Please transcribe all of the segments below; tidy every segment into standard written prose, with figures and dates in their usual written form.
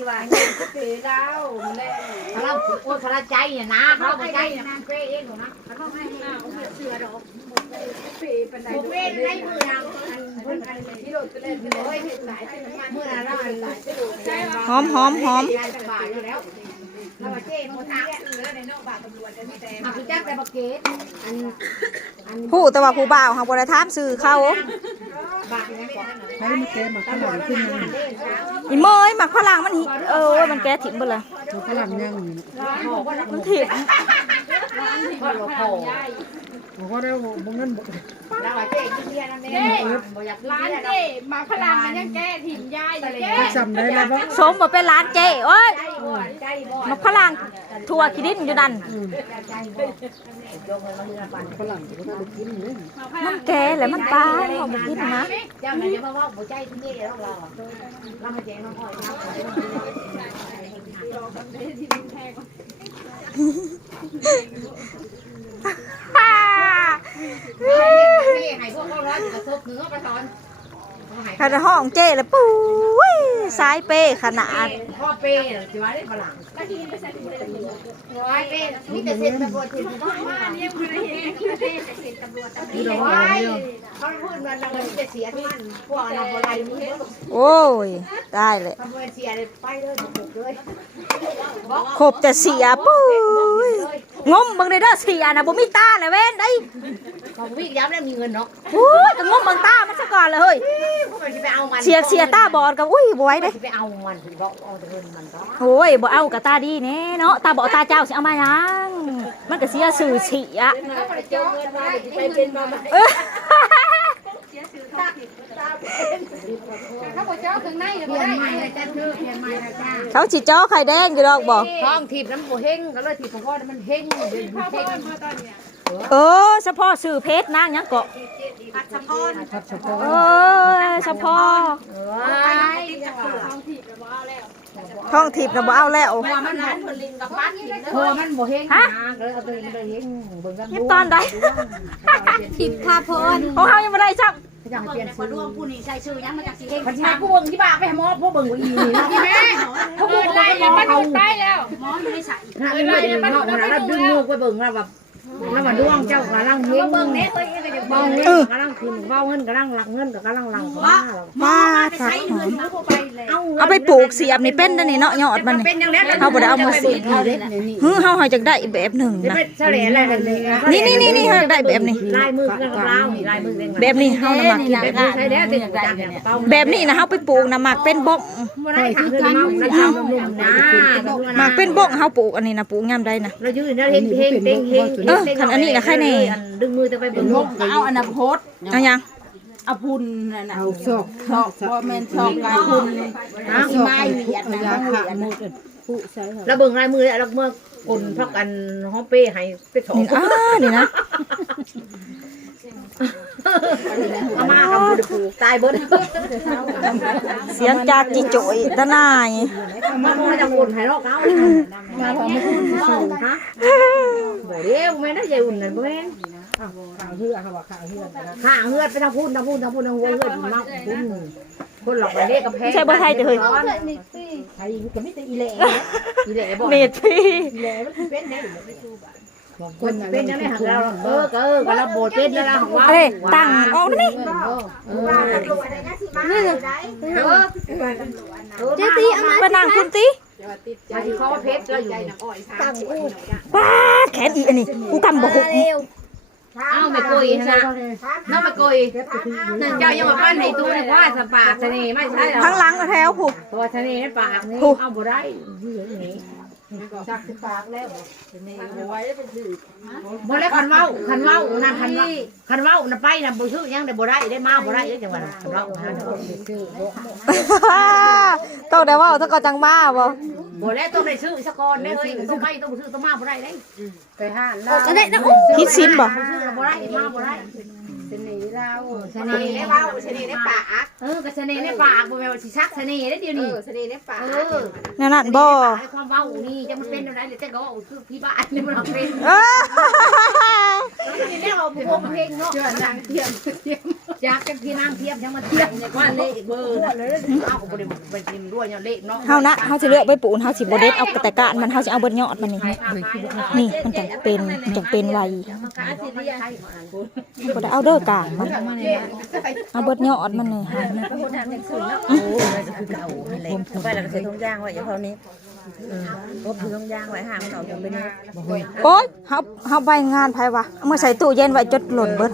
ชิวาเป๋ดาวแรง โอ้ทะใจเนี่ยนะเขาใจเนี่ยมันเป้เองหรอนะเขาให้เชื่อดอกเป๋ปันได ผมเป้ได้มือนางที่โดดไปเล่นเลยเห็นหลายมือนางเราหลายจะโดด หอมหอมหอม บาทอยู่แล้วเราเจ๊มันทางแล้วในนอกบาทตำรวจจะมีแต่คุณแจ๊คแต่บักเกตผู้แต่ว่าผู้บ่าวเฮาบ่ได้ถามชื่อเขา บาทนี่ก่อน ใช้มาแกมาขนาดขึ้นยัง อีเมยหมักฝรั่งมันหิมันแก้ถิ่มเบิดเลย ขนาดยัง มันถิ่ม ผมก็ได้บ่เงินบ่ เราเจ๊กินเบียร์นั่นเองอยาก ร้านเจ๊มาพลังมันยังแก้ถิ่มยายเลย จำได้แล้วบ่ สมบ่เป็นร้านเจ้โอ้ย ใจบ่ หมักฝรั่งทั่วขี้ดินอยู่นั่น ใจบ่โยงเลยมาเฮือปัน ฝรั่งก็ได้กินเลย มันแก่แล้วมันตายเฮาบ่กินนะ เจ้าไหนจะมาว่าหัวใจที่นี่แล้วเราเรามาแจ้งน้องอ้อยให้พวกเขาร้อนกระทบเนื้อกระทอน คันห้องเจ้แล้วปุ้ยสายเป้ขนาด พ่อเป้จิว่าได้ฝรั่งร้อยเป้มีแต่เส้นตำรวจถึงบ้านเนี่ยมันเห็นเป้แต่เส้นตำรวจตำรวจเขาพูดมันเราจะเสียทุกอันพวกเราอะไรมือ โอ้ยได้เลย ทำเงินเสียเลยไปเลยบุกเลย ครบจะเสียปุ้ยงมเบิ่งได้เด้อเสียน่ะบ่มีตาเลยเว้นได้ ของวิ่งย้ำแล้วมีเงินเนาะ โอ้ยก็งมเบิ่งตามันซะก่อนเลยเฮ้ย พวกมันจะไปเอามัน เสียตาบอดกับอุ้ยบ่ไหวเด้ ไปเอามันถึงบอกเอาเงินมันก็ โอ้ยบ่เอากับตาดีแน่เนาะตาบอดตาเจ้าสิเอามาหยังมันก็เสียชื่อเสีย ก็ไปเจอเงินมาไปเป็นมา เออ เขาบอกเจ้าถึงในเลย เปลี่ยนใหม่เลยจ้าชื่อเปลี่ยนใหม่เลยจ้า เขาสิจ้อไข่แดงอยู่ดอกบ่ ท้องถีบน้ำโบเฮงก็เลยถีบของพ่อมันเฮงเฮง พ่อพ่อมาตอนเนี้ย เออเฉพาะชื่อเพชรนางหยังเกาะ พัชพร ครับเฉพาะ เออเฉพาะ ท้องถิ่นกับว่าแล้ว ท้องทิพย์น่ะบ่เอาแล้ว หัวมันหันผลินกับบ้านหัวมันโบเฮงนะเลยเอาตัวนี้เลยเฮงเบิ่งกัน ยิบตอนใด ทิพย์พาพร ของเฮายังบ่ได้ซัก อยากเปลี่ยนซื้อ ร่วมผู้นี้ใส่ชื่อยังมาจากสีเฮง พัชมาผู้เบิ่งที่บ้าไปหมอผู้เบิ่งอีนี่นะ แม่เขาเปิดไล่แล้วมันดูดได้แล้วหมอไม่ได้ใส่ ขนาดนี้เลยเนาะขนาดนั้นดึงลูกไปเบิ่งแล้วแบบแล้วมาดวงเจ้ากำลังเฮงเบิ่งเน็ตเลยจะเบาเงินกำลังคืนเบาเงินกำลังหลักเงินกำลังหลังของ มาซักหอม ไปเลย เอาไปปลูกเสียบนี่เป็นเด้อนี่เนาะยอดมันนี่ เป็นอย่างนี้ เฮาบ่ได้เอามาเสียบเฮาจักได้แบบหนึงนะ เฉลี่ยอะไรกันเลย นี่เฮาได้แบบนี้ ลายมือกันกับเราลายมือเอง แบบนี้เฮาน่ะมักกิน แบบนี้ใช้แล้วติดจังเนี่ยเป้า แบบนี้นะเฮาไปปลูกน่ะมักเป็นบ้อง บ่ได้ค่ะคือน้ำน้ำนุ่มนะ มักเป็นบ้องเฮาปลูกอันนี้นะปลูกยามใดนะ เรายืนนะเฮงเฮงเฮงเฮงดึงมือจะไปเบิ่งนก เอาอันนั้นโพส เอายัง เอาพุนนั่นน่ะ เอาซอก ชอกบ่แม่นชอกกาพุนที่ไม้เหวียด เอา นะ ยา เห ขา วียด หมดผู้ใช้ค่ะ แล้วเบิ่งลายมือแล้วเมื่อคนพักกันห้องเป้ให้ไปถอ นี่นี่นะ อามากับบุตรปลูกตายเบิ้ล เสียงจากจิโจยตะนาย มาพอจะอุ่นให้รอกเอามาพอไม่อุ่นฮะบ่เด้ไม่ได้ใจอุ่นนั่นบ่แม่น ข่าวเฮือค่ะว่าข่าวเฮือนะ ข้าเฮือดไปทางพูนทางพูนทางพูนทางหัวเฮือดมาพูนคนหลอกไปเด้กับแพ้ ใช่บ่ไทยแต่เฮ้ย ไทยก็ไม่แต่อีแหล่ อีแหล่บ่ เมดพี่ เป็นแน่ คน เป็นยังไงหักเราก็เราโบดเป็นแล้วเราว่า อะไรตั้งออกนี่ เจ๊ตีเอามา ไปนั่งคุณติ มาที่เขาเพชรเราอยู่ตั้งอู้ ป้าแขนอีอันนี้กูกำบ่หุบ เอาไม่กุยนะน้องไม่กุยเจ้ายังมาปั้นในตู้ในว่าสปากเสน่ห์ไม่ใช่หรอ ทั้งหลังแถวผูก ตัวเสน่ห์ในปากนี่เอาบ่ได้อย่างนี้ ชักปากแล้วนี่ไว้เป็นสื่อ บ่แล้วคันเว้านะคันเว้านะไปนะบ่ชื่อยังได้บ่ได้ได้มาบ่ได้จังหวะคันเว้านะ ต้องได้ว่าถ้าก็จังมาบ่ บ่แล้วต้องได้ชื่อสะกอนได้เฮ้ยต้องไปต้องชื่อต้องมาบ่ได้ได้ ไปห้านแล้ว จะได้นะ คิดซิมบ่ ชื่อบ่ได้มาบ่ได้ เสน่ห์เรา เสน่ห์ในเว้าเสน่ห์ในปาก ก็เสน่ห์ในปากบ่แม่นว่าสิชักเสน่ห์ได้เดี๋ยวนี้ เสน่ห์ในปาก นั่นบ่ ความเว้านี่จะมันเป็นอะไรหรือแต่ก็ว่าคือพี่บ้านนี่มันเป็น เออ นี่ได้เอาพวกเพลงเนาะนางเทียมอยากจะพี่นางเทียมยังมาเทียมเนี่ยว่าเลขเบอร์นะเอาบ่ได้ไปกินด้วยเนี่ยเลขเนาะ เฮานะเฮาสิเลือกไปปลูกเฮาสิบ่เด็ดเอาแต่กะมันเฮาสิเอาเบิดยอดมันนี่นี่มันจังเป็นไวบ่ได้เอาเด้อกลางมันเอาเบิดยอดมันนี่หามัน โอ้ยจะคือเก่าอะไรไปแล้วก็ใส่ถุงยางไว้อย่างเท่านี้ก็คือถุงยางไว้ห่างมันออกเป็นนี้ โอ๊ยเฮาไปงานไผวะเอามาใส่ตู้เย็นไว้จดหล่นเบิด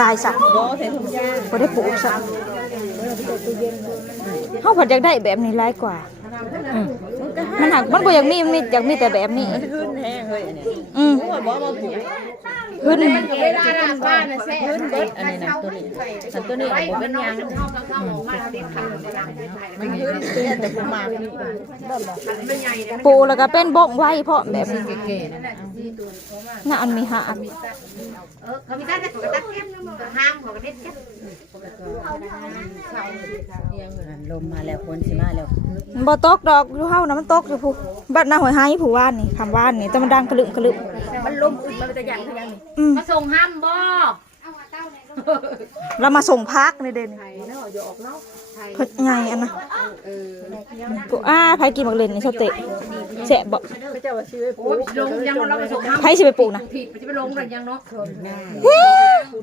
ตายซะ บ่ใส่ถุงยาง บ่ได้ปลูกซะเฮาเพิ่นอยากได้แบบนี้หลายกว่ามันหักมันบ่อยากมีมันอยากมีแต่แบบนี้ ขึ้นแห้งเฮ้ยอันนี้ บ่บ่มาปลูก ขึ้น เวลาหน้าบ้านน่ะแซ่ ขึ้นเบิดอันนี้นะตัวนี้อันตัวนี้บ่เป็นยาง เข้าออกมาเด็ดขาดกำลัง มันขึ้นเตี้ยแต่บ่มา เป็นใหญ่เนี่ย ปลูกแล้วก็เป็นบ่งไว้เพราะแบบน่ะอันมีหาก เขามีการตัดห้ามของเด็ดจ้ะ ลมมาแล้วฝนสิมาแล้ว มันบ่ตกดอกอยู่เฮานะมันตกอยู่ผู้บ้านนาหอยหายผู้ว่านนี่คำว่านนี่แต่มันดังกระลึมมันลมอึดมันจะยังนี่มาส่งห้ามบ่ เรามาส่งพักในเด่นเพิ่นใหญ่อันนะกูไผกินบักเลนนี่ชอบเตะแซ่บบ่ โอ้ยลงยังเราไปส่งห้าม ไผสิไปปลูกนะ ผิดมันจะไปลงกันยังเนาะ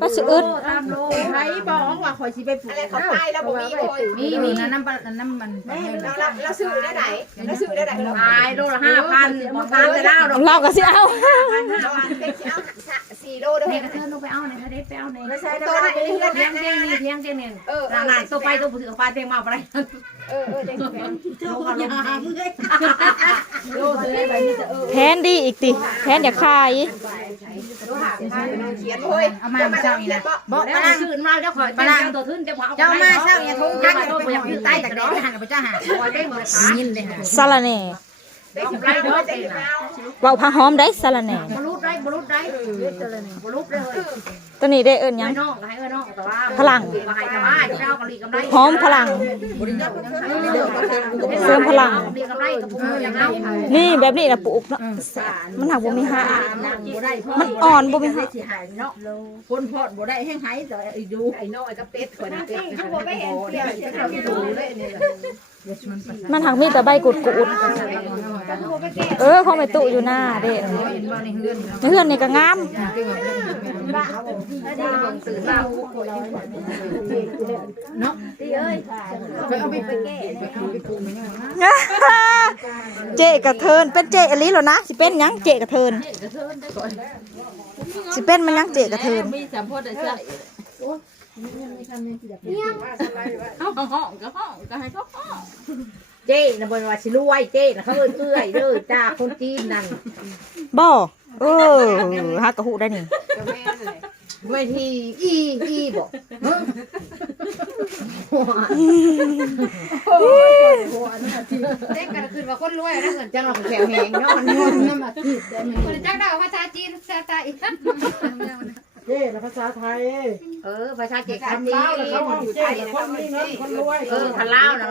ปลาสิอึด ตามโล ใครบอกว่าข่อยสิไปปลูก อะไรเขาตายแล้วบ่มีโอย มีน้ำมัน เราซื้อได้ไหนเราซื้อได้ไหนเรา ขายโลละ5,000บ่ทานแต่เล่าดอก เราก็สิเอา 4 โลเด้อ เนี่ยกระเทือนลงไปเอาในทะเลไปเอาใน ไม่ใช่ตัวนั้นนี่ เลี้ยงนี่หลานตัวไปตัวผู้ถือปลาเต็มมาอะไร เด็ก แทนดีอีกติแทนอยากขาย เขียนเฮ้ย เอามาเจ้านี่นะบอกกำลังซื้อมาเจ้าขอยตัวทึนเจ้ามาเจ้าเนี่ยทุ่งกันตัวอย่างยืดใต้แต่เด็กหันกับเจ้าหาคอยได้หมดขายินเลยค่ะ สะระแหน่ ได้กำไรเด้อเด็กเอา เว้าพาหอมได้สะระแหน่ บรุษได้บรุษเลย ตัวนี้ได้เอิ้นหยัง น้องให้น้องแต่ว่า พลัง มาให้แต่ว่าเจ้ากะลีกำไร หอมพลังเสริมพลัง ลีกำไรกับผมอย่างเอา นี่แบบนี้น่ะปลูกเนาะมันหักบ่มีหามันอ่อนบ่มีหา สิหายเนาะคนพอดบ่ได้แห้งหายแต่อีดู ไอ้น้อยกับเป็ดคนนั้นเขาบอกไม่เห็นเปลี่ยนจะทำดูเลยนี่ มันหักมีแต่ใบกุดของแม่ตุอยู่หน้าเด้ในเฮือนนี่ก็งาม เจกระเทินเป็นเจอลิเหรอนะสิเป็นหยังเจกระเทินสิเป็นมันหยังเจกระเทิน มีสัมโพธิได้ใส่ห้องก็ให้เขาห้อง เจ้นะบนว่าชิลุยเจ้นะเขาเอื้อยเด้อจ้าคนจีนนั่น บ่ฮักกะหูได้นี่ ไม่ทีอีบอกเด็กกันคือว่าคนรวยนะเหมือนจังหวะแขวแหงเนาะมันงงนะมาคนจังได้ภาษาจีนภาษาไทย เจ้ภาษาไทย ภาษาเจ๊กันนี่ เจ้คนมีเงินคนรวย พันลาวนะ